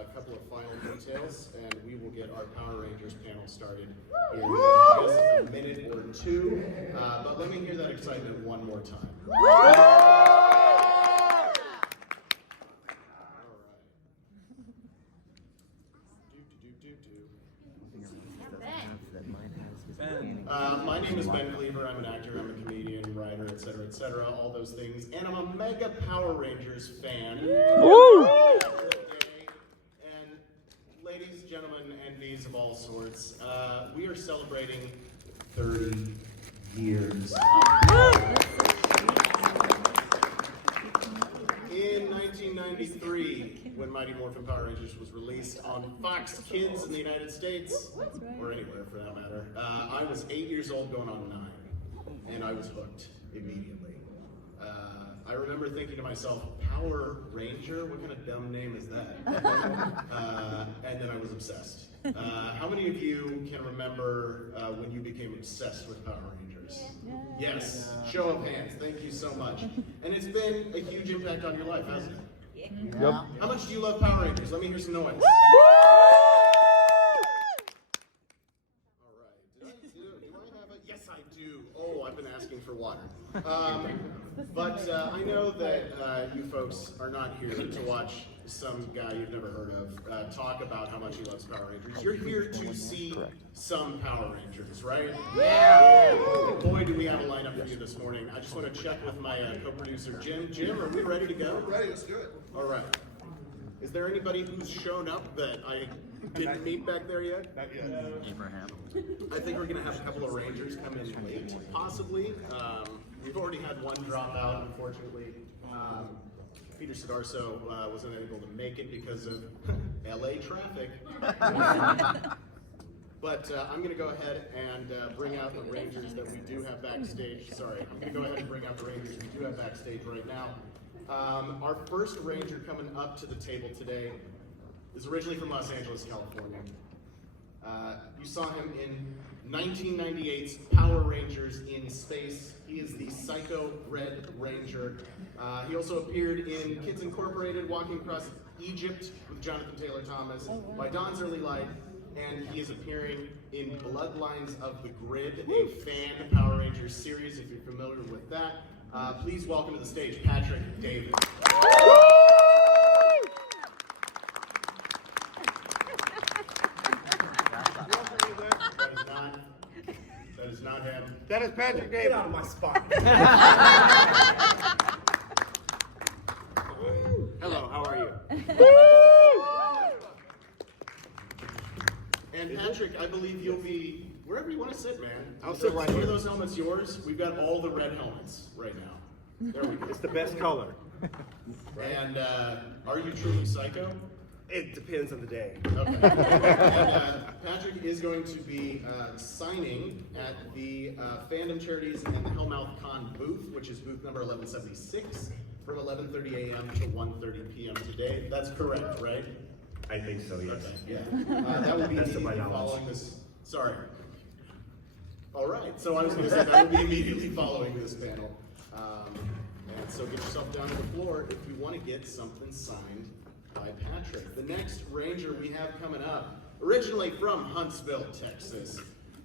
a couple of final details, and we will get our Power Rangers panel started in just a minute or two. But let me hear that excitement one more time. My name is Ben Cleaver. I'm an actor, I'm a comedian, writer, etc., all those things. And I'm a mega Power Rangers fan. Woo! And ladies, gentlemen, envies of all sorts, we are celebrating 30 years. In 1993, when Mighty Morphin Power Rangers was released on Fox Kids in the United States, or anywhere for that matter, I was 8 years old going on 9, and I was hooked immediately. I remember thinking to myself, Power Ranger? What kind of dumb name is that? And then I was obsessed. How many of you can remember when you became obsessed with Power Rangers? Yeah. Yes. Show of hands. Thank you so much. And it's been a huge impact on your life, hasn't it? Yep. How much do you love Power Rangers? Let me hear some noise. All right. Do I have a? Yes, I do. Oh, I've been asking for water. But I know that you folks are not here to watch some guy you've never heard of talk about how much he loves Power Rangers. You're here to see some Power Rangers, right? Yeah! And boy, do we have a lineup for you this morning. I just want to check with my co-producer, Jim. Jim, are we ready to go? Ready, let's do it. All right. Is there anybody who's shown up that I didn't meet back there yet? Not yet. Abraham. I think we're going to have a couple of Rangers come in late, possibly. We've already had one drop out, unfortunately. Peter Sidarso wasn't able to make it because of LA traffic. But I'm going to go ahead and bring out the Rangers that we do have backstage. Sorry, I'm going to go ahead and bring out the Rangers we do have backstage right now. Our first Ranger coming up to the table today is originally from Los Angeles, California. You saw him in 1998's Power Rangers in Space. He is the Psycho Red Ranger. He also appeared in Kids Incorporated, Walking Across Egypt with Jonathan Taylor Thomas, By Dawn's Early Light, and he is appearing in Bloodlines of the Grid, a fan Power Rangers series, if you're familiar with that. Please welcome to the stage, Patrick Davis. That is not him. That is Patrick Davis. Get out of my spot. Hello, how are you? And Patrick, I believe you'll be wherever you want to sit, man. I'll sit right here. Are those helmets yours? We've got all the red helmets right now. There we go. It's the best color. And are you truly psycho? It depends on the day. Okay. And Patrick is going to be signing at the Fandom Charities and the Hellmouth Con booth, which is booth number 1176, from 11:30 a.m. to 1:30 p.m. today. That's correct, right? I think so, yes. Okay, yeah. That will be Best of my knowledge. following this. Sorry. All right. So I was going to say that will be immediately following this panel. And so get yourself down to the floor if you want to get something signed by Patrick. The next Ranger we have coming up, originally from Huntsville, Texas.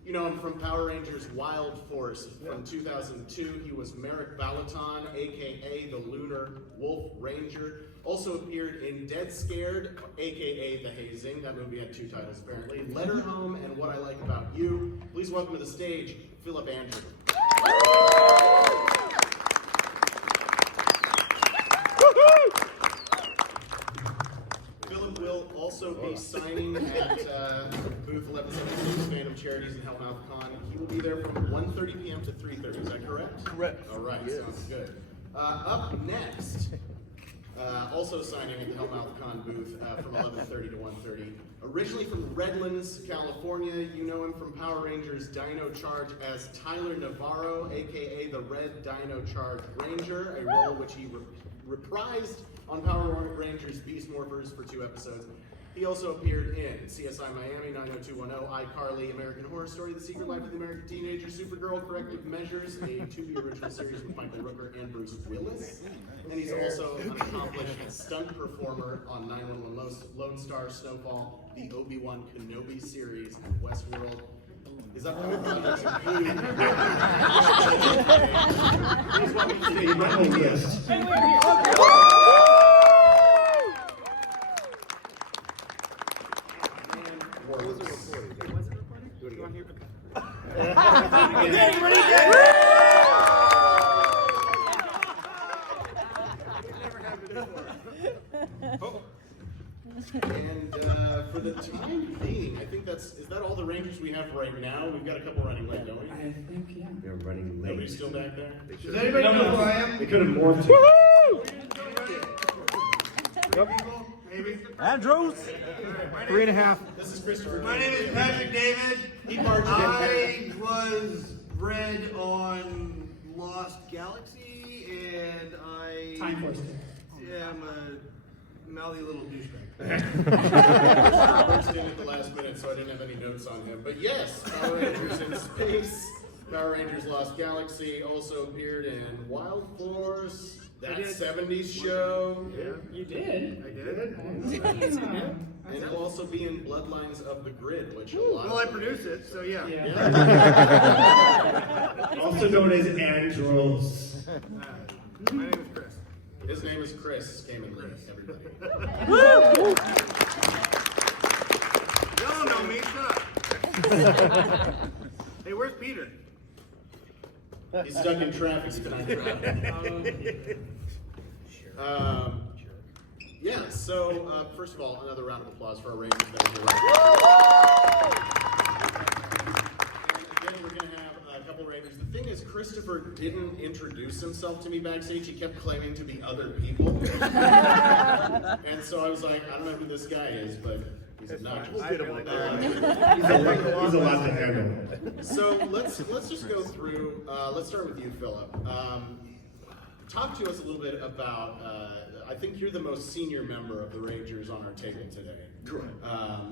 You know him from Power Rangers Wild Force from 2002. He was Merrick Balaton, aka the Lunar Wolf Ranger. Also appeared in Dead Scared, aka The Hazing. That movie had 2 titles apparently. Letter Home and What I Like About You. Please welcome to the stage, Philip Andrew. Philip will also be signing at booth 1176, Phantom Charities and Hellmouth Con. He will be there from 1:30 p.m. to 3:30. Is that correct? Correct. All right, sounds good. Up next, also signing at the Hellmouth Con booth from 11:30 to 1:30. Originally from Redlands, California, you know him from Power Rangers Dino Charge as Tyler Navarro, aka the Red Dino Charge Ranger, a role which he reprised on Power Rangers Beast Morphers for 2 episodes. He also appeared in CSI Miami, 90210, iCarly, American Horror Story, The Secret Life of the American Teenager, Supergirl, Corrective Measures, a Tubi original series with Michael Rooker and Bruce Willis. And he's also an accomplished stunt performer on 911 Lone Star, Snowfall, the Obi-Wan Kenobi series, and Westworld. His upcoming projects include... Please welcome to the Brennan guest. And for the time being, I think is that all the Rangers we have right now? We've got a couple running late, don't we? I think, yeah. They're running late. Nobody's still back there? Does anybody know who I am? They could have morphed it. Maybe. Andrews, 3.5. This is Christopher. My name is Patrick David. I was bred on Lost Galaxy, and I am a mouthy little douchebag. Burst in at the last minute, so I didn't have any notes on him. But yes, Power Rangers in Space, Power Rangers Lost Galaxy, also appeared in Wild Force, that 70s show. Yeah. You did? I did. And he'll also be in Bloodlines of the Grid, which a lot Well, I of... produce it, so yeah. Also known as Andros. My name is Chris. His name is Chris. Came in late, everybody. Y'all know me, shut up. Hey, where's Peter? He's stuck in traffic. He's tonight traffic. Yeah, so first of all, another round of applause for our Rangers that are here right now. And again, we're going to have a couple Rangers. The thing is, Christopher didn't introduce himself to me backstage. He kept claiming to be other people. And so I was like, I don't know who this guy is, but he's obnoxious. He's a lot to handle. So let's just go through. Let's start with you, Philip. Talk to us a little bit about. I think you're the most senior member of the Rangers on our table today. Correct.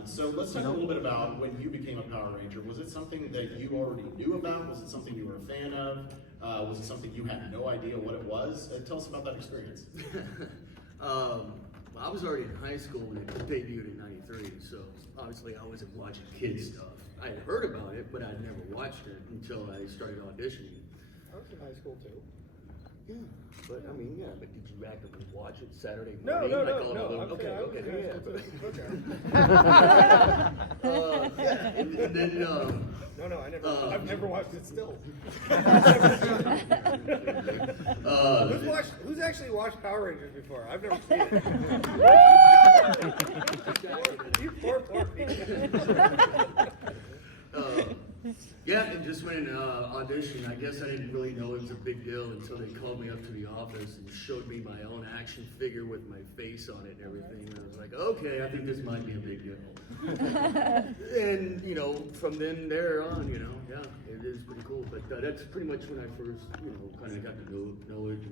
So let's talk a little bit about when you became a Power Ranger. Was it something that you already knew about? Was it something you were a fan of? Was it something you had no idea what it was? Tell us about that experience. I was already in high school when it debuted in '93, so obviously I wasn't watching kids stuff. I had heard about it, but I'd never watched it until I started auditioning. I was in high school too. Yeah, but I mean, yeah, but did you actively watch it Saturday No, morning? no, like no, all no. the- Okay, I'm okay, yeah. and then, No, I've never watched it still. Who's actually watched Power Rangers before? I've never seen it. You poor people. yeah, and just went and auditioned. I guess I didn't really know it was a big deal until they called me up to the office and showed me my own action figure with my face on it and everything. And I was like, okay, I think this might be a big deal. And, you know, from then there on, you know, yeah, it is pretty cool. But that's pretty much when I first, you know, kind of got to know it.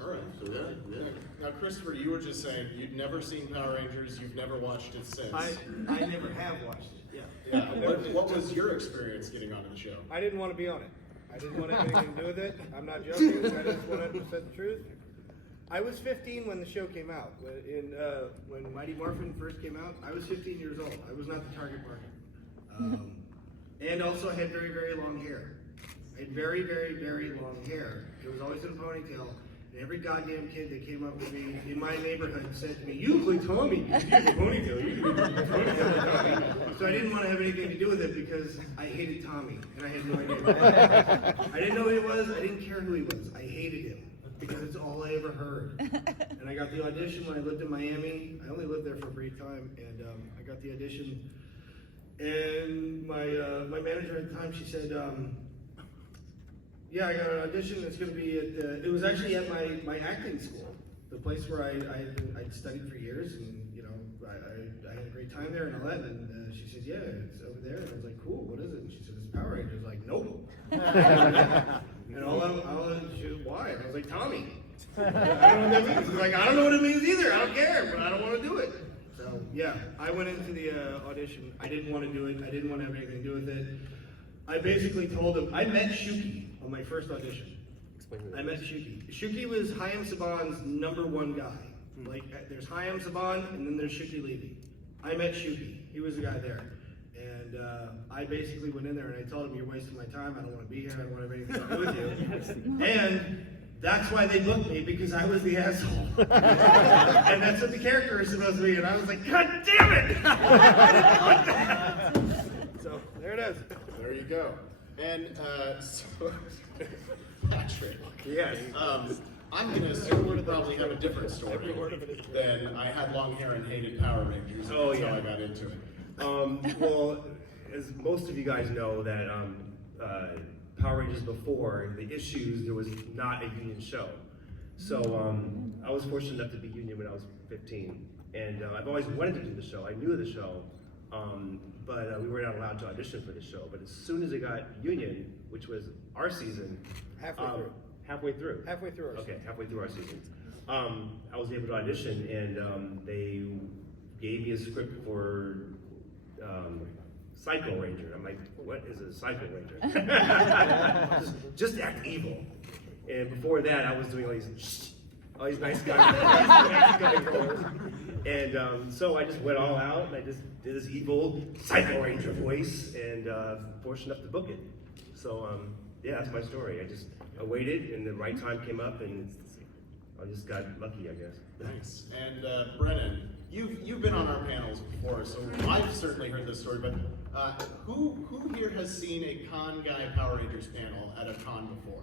All right. So yeah. Now, Christopher, you were just saying you'd never seen Power Rangers. You've never watched it since. I never have watched it. Yeah. Yeah. What was your experience getting onto the show? I didn't want to be on it. I didn't want to have anything to do with it. I'm not joking. I just 100% the truth. I was 15 when the show came out. When Mighty Morphin first came out, I was 15 years old. I was not the target market. And also I had very, very long hair. I had very, very, very long hair. It was always in a ponytail. And every goddamn kid that came up to me in my neighborhood said to me, "You look like Tommy. You have a ponytail. You look like Tommy." So I didn't want to have anything to do with it because I hated Tommy, and I had no idea why. I didn't know who he was. I didn't care who he was. I hated him because it's all I ever heard. And I got the audition when I lived in Miami. I only lived there for a brief time, and I got the audition. And my manager at the time, she said, yeah, I got an audition. It's going to be at, it was actually at my acting school, the place where I'd studied for years, and you know, I had a great time there and all that. And she said, yeah, it's over there. And I was like, cool, what is it? And she said, it's Power Rangers. I was like, nope. And why? And I was like, Tommy. I don't know what that means. She's like, I don't know what it means either. I don't care, but I don't want to do it. So Yeah, I went into the audition. I didn't want to do it. I didn't want to have anything to do with it. I basically told him, I met Shuki on my first audition. I met Shuki. Shuki was Chaim Saban's #1 guy. Like, there's Chaim Saban, and then there's Shuki Levy. I met Shuki. He was the guy there. And I basically went in there and I told him, you're wasting my time. I don't want to be here. I don't want to have anything to do with you. And that's why they booked me, because I was the asshole. And that's what the character is supposed to be. And I was like, God damn it! So, there it is. There you go. And so, Patrick. Yes. I'm going to assume you probably have a different story than I had long hair and hated Power Rangers. Oh, That's yeah. how I got into it. Well, as most of you guys know, that Power Rangers before the issues, there was not a union show. So I was fortunate enough to be union when I was 15, and I've always wanted to do the show. I knew of the show, but we were not allowed to audition for the show. But as soon as it got union, which was our season, Halfway through. halfway through. Halfway through our Okay, halfway through our season. I was able to audition, and they gave me a script for Psycho Ranger. I'm like, what is a Psycho Ranger? just act evil. And before that, I was doing all these nice guy roles. And so I just went all out, and I just did this evil Psycho Ranger voice, and fortunate enough to book it. So yeah, that's my story. I waited, and the right time came up, and I just got lucky, I guess. Nice. And Brennan, you've been on our panels before, so I've certainly heard this story, but who here has seen a Con Guy Power Rangers panel at a con before?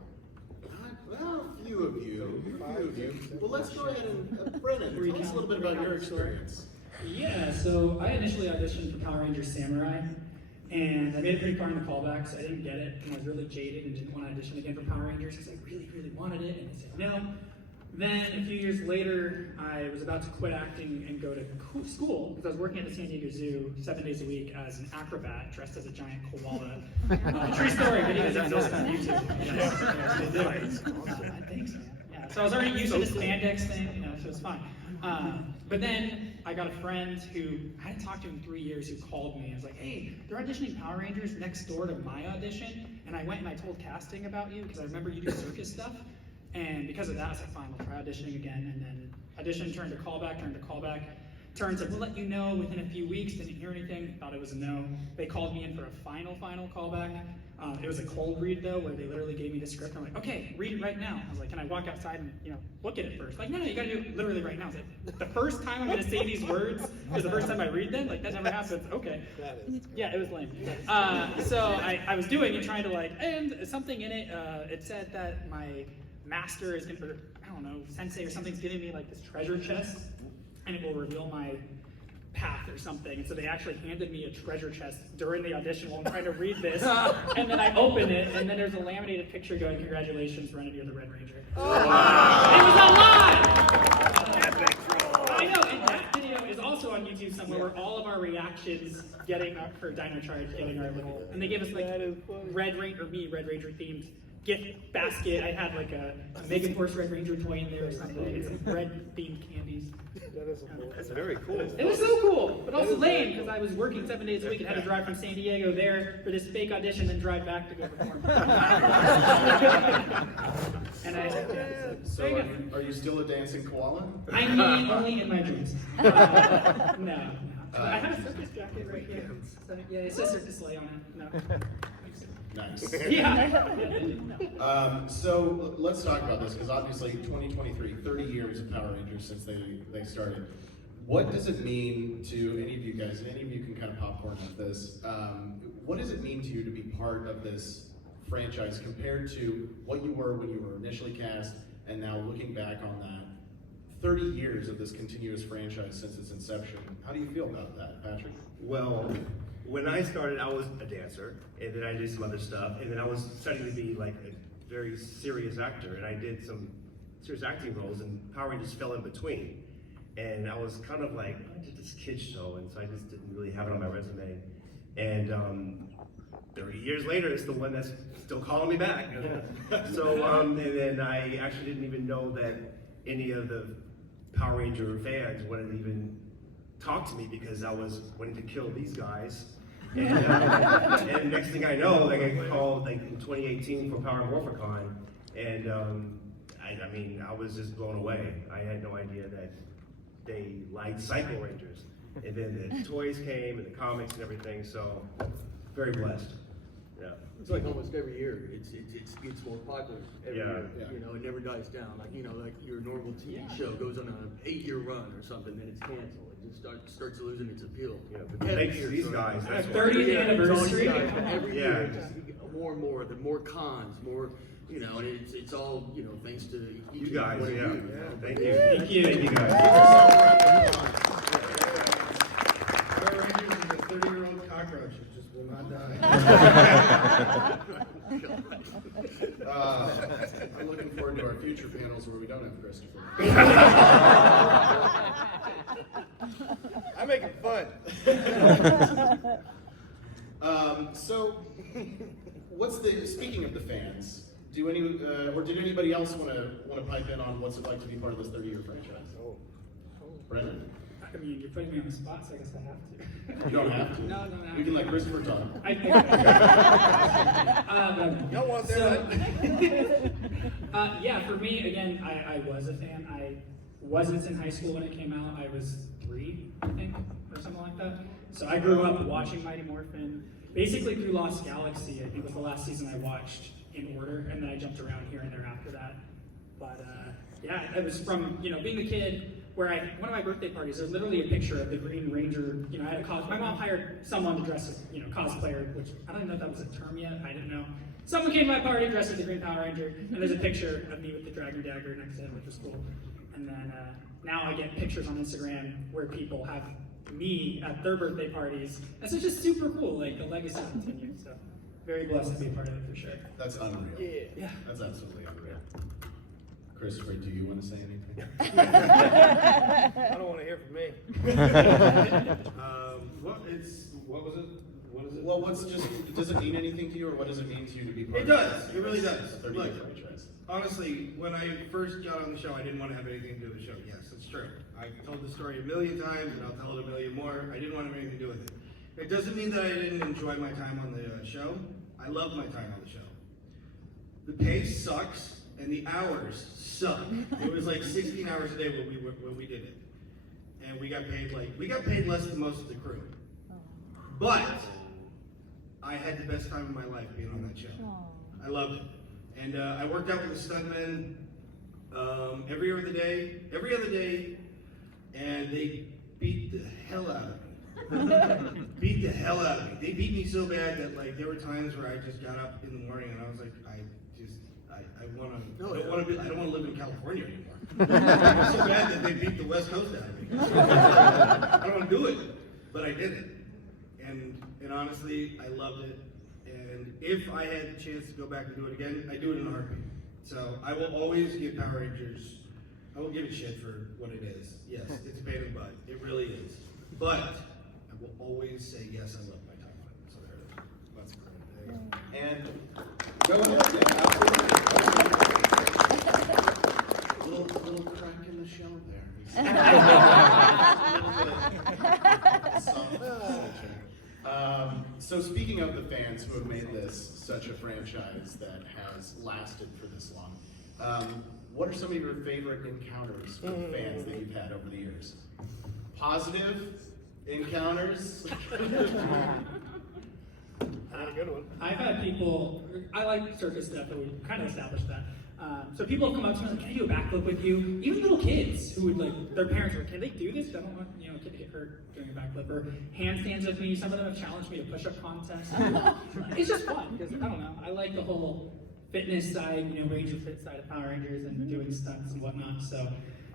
Well, a few of you. Well, let's go ahead and, Brennan, tell us a little bit about your experience. Yeah, so I initially auditioned for Power Rangers Samurai, and I made it pretty far in the callback, so I didn't get it, and I was really jaded and didn't want to audition again for Power Rangers because I really, really wanted it, and they said no. Then, a few years later, I was about to quit acting and go to school because I was working at the San Diego Zoo 7 days a week as an acrobat dressed as a giant koala. True story, videos exist on YouTube. Yes, they do. Thanks, man. Yeah, so I was already used to the spandex thing, so it was fine. But then I got a friend who I hadn't talked to in 3 years who called me and was like, hey, they're auditioning Power Rangers next door to my audition. And I went and I told casting about you because I remember you do circus stuff. And because of that, I was like, fine, we'll try auditioning again. And then audition turned to callback. Turns out we'll let you know within a few weeks. Didn't hear anything, thought it was a no. They called me in for a final callback. It was a cold read though, where they literally gave me the script. I'm like, okay, read it right now. I was like, can I walk outside and look at it first? Like, no, you gotta do it literally right now. I was like, the first time I'm gonna say these words is the first time I read them? Like, that never happens. Okay. Yeah, it was lame. So I was doing it, trying to and something in it, it said that my master is gonna, or I don't know, sensei or something's giving me this treasure chest, and it will reveal my path or something. And so they actually handed me a treasure chest during the audition while I'm trying to read this, and then I open it, and then there's a laminated picture going, congratulations, Brennan, you're the Red Ranger. Oh. It was a lie! I know, and that video is also on YouTube somewhere where all of our reactions getting for Dino Charge, getting our little, and they gave us Red Ranger themed gift basket. I had a Megaforce Red Ranger toy in there or something, and some red themed candies. That's very cool. It was so cool, but also lame because I was working 7 days a week and had to drive from San Diego there for this fake audition, then drive back to go perform. And So are you still a dancing koala? I mean, only in my dreams. No. I have a circus jacket right here. So, yeah, it says circus sleigh on it. No. Nice. Yeah. So let's talk about this, because obviously 2023, 30 years of Power Rangers since they started. What does it mean to any of you guys, and any of you can kind of popcorn with this, what does it mean to you to be part of this franchise compared to what you were when you were initially cast, and now looking back on that 30 years of this continuous franchise since its inception? How do you feel about that, Patrick? Well, when I started, I was a dancer, and then I did some other stuff, and then I was studying to be a very serious actor, and I did some serious acting roles, and Power Rangers fell in between. And I was kind of I did this kids show, and so I just didn't really have it on my resume. And 30 years later, it's the one that's still calling me back. So, and then I actually didn't even know that any of the Power Ranger fans wanted to even talk to me because I was wanting to kill these guys. And next thing I know, like I called like in 2018 for Power and WonderCon, and I mean, I was just blown away. I had no idea that they liked Cycle Rangers. And then the toys came and the comics and everything, so very blessed. Yeah. It's like almost every year, it gets more popular every Yeah. year. Yeah. You know, it never dies down. Like, you know, like your normal TV show goes on an 8-year run or something, then it's canceled. It just starts losing its appeal. Yeah, but thanks to these guys, Our that's why. 30th anniversary. Every Yeah. year, just more and more, the more cons, more, you know, and it's all, you know, thanks to You guys, one of yeah. you. Thank you. Thank you. Thank you guys. Power Rangers is a 30-year-old cockroach. It just will not die. I'm looking forward to our future panels where we don't have Christopher. I make it fun. So, speaking of the fans, do any or did anybody else want to pipe in on what's it like to be part of this 30-year franchise? Brennan, I mean, you're putting me on the spot, so I guess I have to. you don't have to. No. We can let Christopher talk. Y'all want that? Yeah, for me, again, I was a fan. I wasn't in high school when it came out. I was 3, I think, or something like that. So I grew up watching Mighty Morphin, basically through Lost Galaxy. I think was the last season I watched in order, and then I jumped around here and there after that. But yeah, it was from, you know, being a kid, where one of my birthday parties, there's literally a picture of the Green Ranger. You know, I had my mom hired someone to dress as, you know, cosplayer, which I don't even know if that was a term yet. I didn't know. Someone came to my party dressed as the Green Power Ranger, and there's a picture of me with the dragon dagger next to him, which was cool. And then now I get pictures on Instagram where people have me at their birthday parties. And so it's just super cool. Like the legacy continues. So very blessed to be a part of it for sure. That's unreal. Yeah. That's absolutely unreal. Christopher, do you want to say anything? I don't want to hear from me. What is it? What is it? Well, does it mean anything to you, or what does it mean to you to be part It of does. It really does. 30-year Look, franchise? honestly, when I first got on the show, I didn't want to have anything to do with the show. Yes, it's true. I told the story a million times, and I'll tell it a million more. I didn't want to have anything to do with it. It doesn't mean that I didn't enjoy my time on the show. I loved my time on the show. The pay sucks, and the hours suck. It was like 16 hours a day when we did it, and we got paid less than most of the crew. But I had the best time of my life being on that show. I loved it, and I worked out with the stuntmen every other day, and they beat the hell out of me. Beat the hell out of me. They beat me so bad that like there were times where I just got up in the morning and I was like, I don't want to live in California anymore. It's so bad that they beat the West Coast out of me. I don't want to do it, but I did it, and honestly, I loved it. And if I had the chance to go back and do it again, I'd do it in a heartbeat. So I will always give Power Rangers. I will give it shit for what it is. Yes, it's a pain in the butt. It really is. But I will always say yes. I love my time on it. So there it is. And go ahead. Yeah, little crack in the shell there. So speaking of the fans who have made this such a franchise that has lasted for this long, what are some of your favorite encounters with fans that you've had over the years? Positive encounters? I had a good one. I've had people, I like circus stuff, but we kind of established that. So people have come up to me and like, can I do a backflip with you? Even little kids who would like, their parents were like, can they do this? I don't want, a kid to get hurt doing a backflip. Or handstands with me. Some of them have challenged me to push-up contests. It's just fun because, I don't know, I like the whole fitness side, Ranger Fit side of Power Rangers and doing stunts and whatnot. So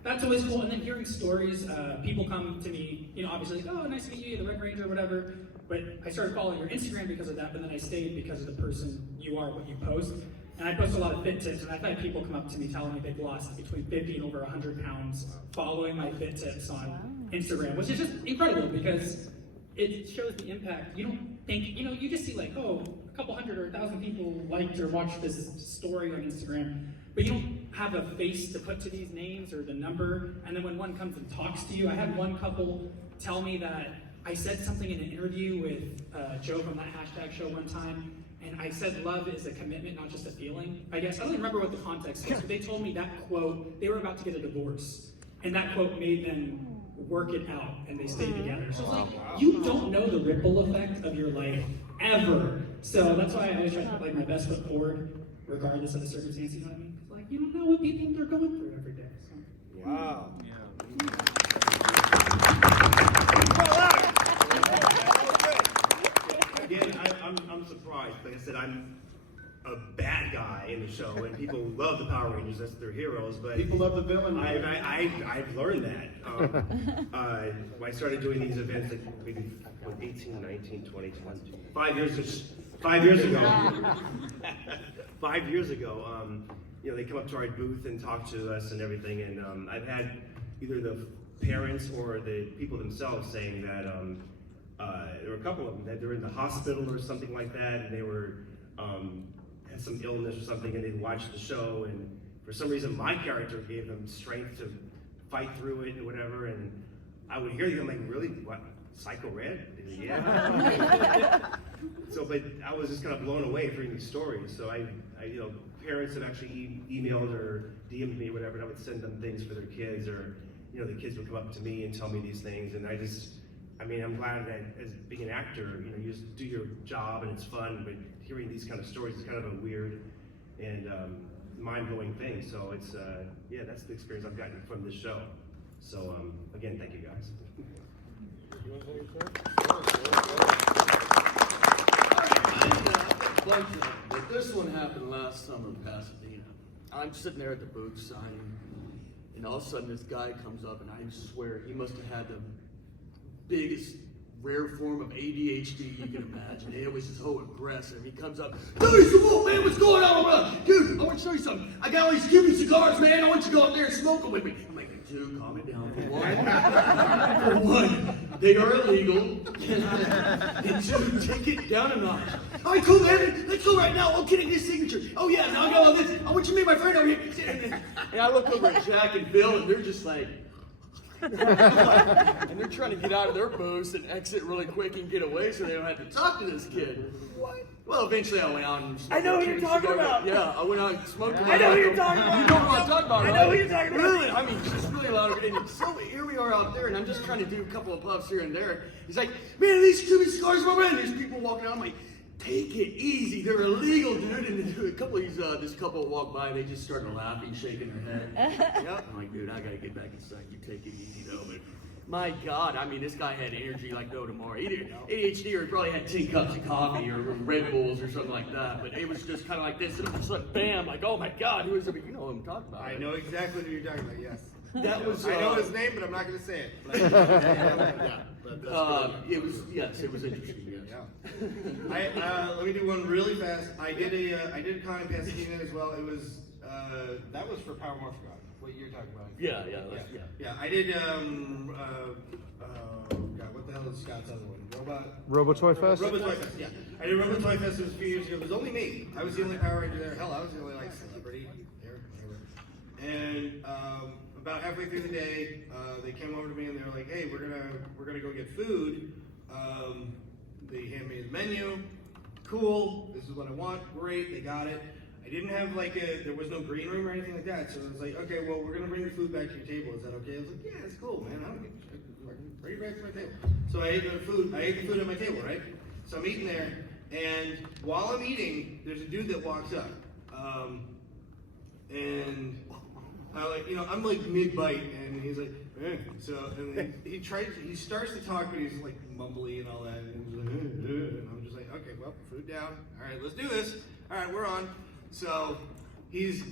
that's always cool. And then hearing stories, people come to me, obviously like, oh, nice to meet you, the Red Ranger, whatever. But I started following your Instagram because of that, but then I stayed because of the person you are, what you post. And I post a lot of fit tips, and I've had people come up to me telling me they've lost between 50 and over 100 pounds following my fit tips on Instagram, which is just incredible because it shows the impact. You don't think, you just see like, oh, a couple hundred or 1,000 people liked or watched this story on Instagram, but you don't have a face to put to these names or the number. And then when one comes and talks to you, I had one couple tell me that I said something in an interview with Joe from that hashtag show one time, and I said love is a commitment, not just a feeling. I guess I don't even remember what the context was, but they told me that quote, they were about to get a divorce, and that quote made them work it out, and they stayed together. So it's like, you don't know the ripple effect of your life ever. So that's why I always try to put like my best foot forward, regardless of the circumstance. You know what I mean? Like, you don't know what people are going through every day. So. Wow. Again, I'm surprised. Like I said, I'm a bad guy in the show, and people love the Power Rangers. That's their heroes. But People love the villain. I've learned that. When I started doing these events, like maybe 18, 19, 20, 22, 5 years ago. 5 years ago, you know, they come up to our booth and talk to us and everything, and I've had either the parents or the people themselves saying that there were a couple of them that they were in the hospital or something like that, and they were had some illness or something, and they watched the show, and for some reason my character gave them strength to fight through it and whatever, and I would hear them like, really, what, Psycho Red? Yeah. So, but I was just kind of blown away hearing these stories. So I you know, parents have actually emailed or DM'd me or whatever, and I would send them things for their kids, or, you know, the kids would come up to me and tell me these things, and I mean, I'm glad that as being an actor, you know, you just do your job and it's fun, but hearing these kind of stories is kind of a weird and mind-blowing thing. So it's, yeah, that's the experience I've gotten from this show. So again, thank you guys. But this one happened last summer in Pasadena. I'm sitting there at the booth signing, and all of a sudden this guy comes up, and I swear he must have had the biggest rare form of ADHD you can imagine. It was so aggressive. He comes up, dude, come on, man, what's going on? Dude, I want to show you something. I got all these Cuban cigars, man. I want you to go up there and smoke them with me. I'm like, dude, calm it down. For one, they are illegal. And two, take it down a notch. All right, cool, man. Let's go right now. I'll get his signature. Oh, yeah, now I got all this. I want you to meet my friend over here. And I look over at Jack and Bill, and they're just like, and they're trying to get out of their booths and exit really quick and get away so they don't have to talk to this kid. What? Well, eventually I went out and smoked. I know who you're talking about. Yeah, I went out and smoked. I know who you're talking about. You know what I'm talking about, I right? know who you're talking about. Really? I mean, just really loud. And so here we are out there, and I'm just trying to do a couple of puffs here and there. He's like, man, these Cuban cigars are my man. There's people walking out. I'm like, take it easy. They're illegal, dude. And a couple of these, this couple walked by, they just started laughing, shaking their head. Yep. I'm like, dude, I gotta get back inside. You take it easy, though. But my God, I mean, this guy had energy like no tomorrow. Either ADHD or he probably had 10 cups of coffee or Red Bulls or something like that. But it was just kind of like this, and it was like, bam, like, oh my God, who is it? You know what I'm talking about. I know exactly who you're talking about, yes. That was. I know his name, but I'm not going to say it. Yeah, It was, yes, it was interesting, yes. Yeah. Let me do one really fast. I did a con in Pasadena as well. It was, that was for Power Morph God, what you're talking about. Yeah. Yeah, I did, God, what the hell is Scott's other one? Robo Toy Fest? Robo Toy Fest, yeah. I did Robo Toy Fest, it was a few years ago. It was only me. I was the only Power Ranger there. Hell, I was the only, like, celebrity there. And, about halfway through the day, they came over to me and they were like, "Hey, we're gonna go get food. They hand me his menu. Cool. This is what I want. Great. They got it. I didn't have there was no green room or anything like that. So I was like, okay, well, we're gonna bring the food back to your table. Is that okay? I was like, yeah, it's cool, man. I don't get bring it back to my table. So I ate the food. I ate the food at my table, right? So I'm eating there, and while I'm eating, there's a dude that walks up, and I'm like mid-bite, and he's like, and he starts to talk, but he's like mumbly and all that, and he's like, and I'm just like, okay, well, food down, all right, let's do this, all right, we're on. So he's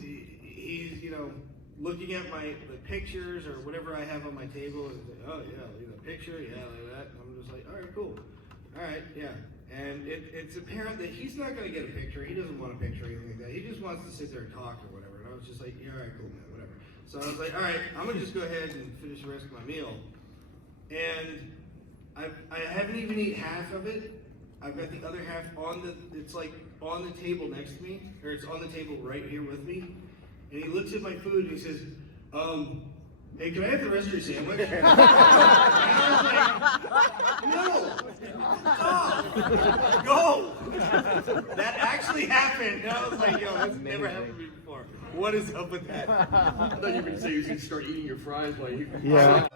looking at the pictures or whatever I have on my table, and he's like, oh yeah, look at the picture, yeah, like that, and I'm just like, all right, cool, all right, yeah. And it's apparent that he's not going to get a picture. He doesn't want a picture or anything like that. He just wants to sit there and talk or whatever. And I was just like, yeah, all right, cool, man, whatever. So I was like, all right, I'm going to just go ahead and finish the rest of my meal. And I haven't even eaten half of it. I've got the other half it's like on the table next to me, or it's on the table right here with me. And he looks at my food and he says, hey, can I have the rest of your sandwich? And I was like, no, stop, go. That actually happened. And I was like, yo, that's never happened to me before. What is up with that? I thought you were going to say you was going to start eating your fries while you. Yeah.